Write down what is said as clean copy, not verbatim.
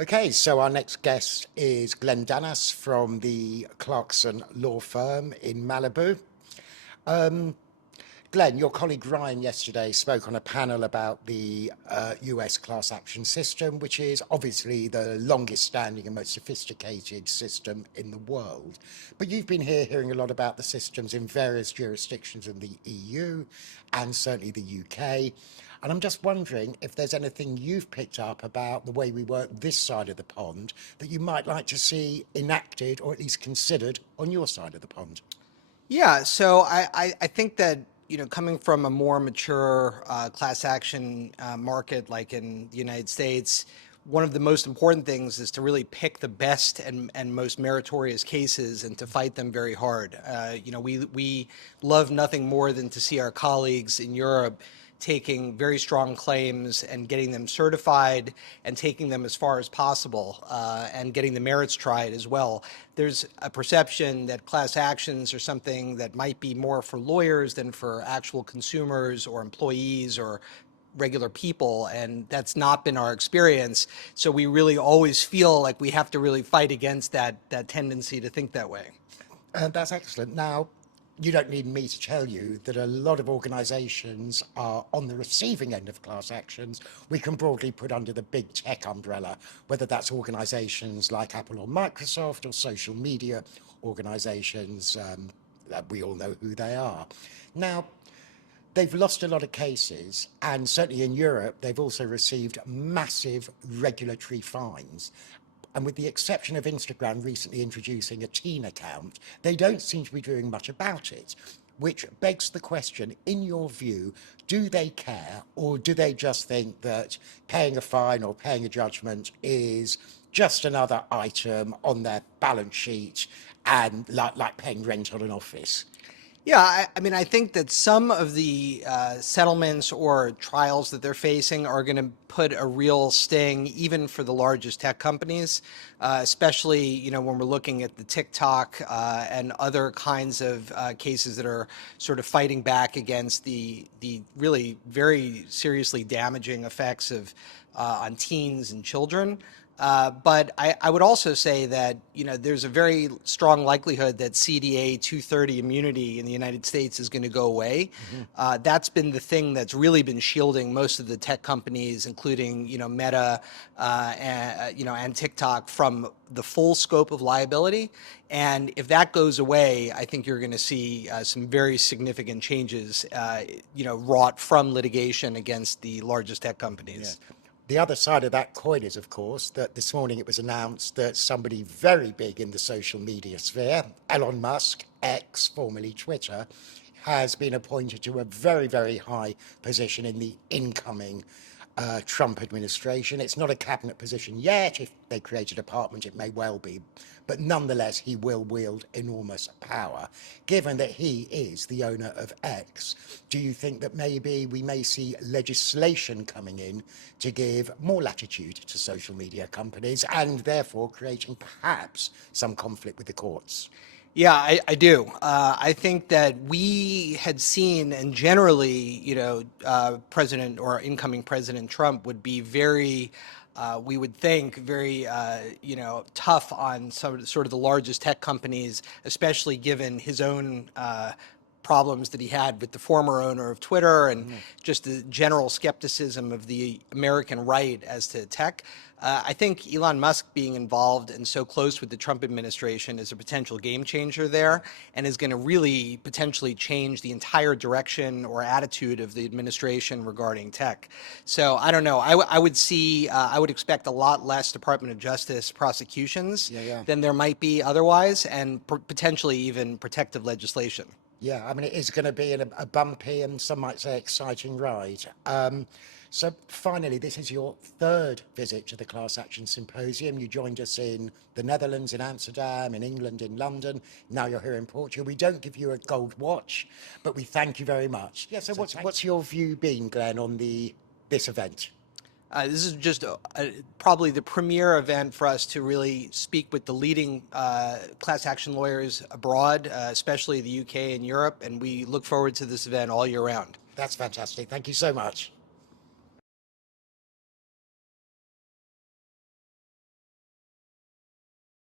Okay, so our next guest is Glenn Danas from the Clarkson Law Firm in Malibu. Glenn, your colleague Ryan yesterday spoke on a panel about the US class action system, which is obviously the longest standing and most sophisticated system in the world. But you've been here hearing a lot about the systems in various jurisdictions in the EU and certainly the UK. And I'm just wondering if there's anything you've picked up about the way we work this side of the pond that you might like to see enacted or at least considered on your side of the pond. Yeah, so I think that, coming from a more mature class action market like in the United States, one of the most important things is to really pick the best and most meritorious cases and to fight them very hard. We love nothing more than to see our colleagues in Europe taking very strong claims and getting them certified and taking them as far as possible and getting the merits tried as well. There's a perception that class actions are something that might be more for lawyers than for actual consumers or employees or regular people, and that's not been our experience. So we really always feel like we have to really fight against that tendency to think that way. That's excellent. Now, you don't need me to tell you that a lot of organisations are on the receiving end of class actions. We can broadly put under the big tech umbrella, whether that's organisations like Apple or Microsoft or social media organisations, that we all know who they are. Now, they've lost a lot of cases, and certainly in Europe, they've also received massive regulatory fines. And with the exception of Instagram recently introducing a teen account, they don't seem to be doing much about it, which begs the question, in your view, do they care, or do they just think that paying a fine or paying a judgment is just another item on their balance sheet and like paying rent on an office? Yeah, I think that some of the settlements or trials that they're facing are going to put a real sting even for the largest tech companies, especially when we're looking at the TikTok and other kinds of cases that are sort of fighting back against the really very seriously damaging effects of on teens and children. But I would also say that, there's a very strong likelihood that CDA 230 immunity in the United States is going to go away. That's been the thing that's really been shielding most of the tech companies, including, Meta and TikTok, from the full scope of liability. And if that goes away, I think you're going to see some very significant changes, wrought from litigation against the largest tech companies. Yeah. The other side of that coin is, of course, that this morning it was announced that somebody very big in the social media sphere, Elon Musk, X, formerly Twitter, has been appointed to a very, very high position in the incoming Trump administration. It's not a cabinet position yet. If they create a department, it may well be. But nonetheless, he will wield enormous power. Given that he is the owner of X, do you think that maybe we may see legislation coming in to give more latitude to social media companies and therefore creating perhaps some conflict with the courts? Yeah, I do. I think that we had seen, and generally, President or incoming President Trump would be very, we would think, very, tough on some sort of the largest tech companies, especially given his own problems that he had with the former owner of Twitter and just the general skepticism of the American right as to tech. I think Elon Musk being involved and so close with the Trump administration is a potential game changer there and is going to really potentially change the entire direction or attitude of the administration regarding tech. So I don't know. I would expect a lot less Department of Justice prosecutions than there might be otherwise, and potentially even protective legislation. Yeah, I mean, it is going to be a bumpy and some might say exciting ride. So finally, this is your third visit to the Class Action Symposium. You joined us in the Netherlands, in Amsterdam, in England, in London. Now you're here in Portugal. We don't give you a gold watch, but we thank you very much. Yeah, so what's your view been, Glenn, on this event? This is just probably the premier event for us to really speak with the leading class action lawyers abroad, especially the UK and Europe, and we look forward to this event all year round. That's fantastic. Thank you so much.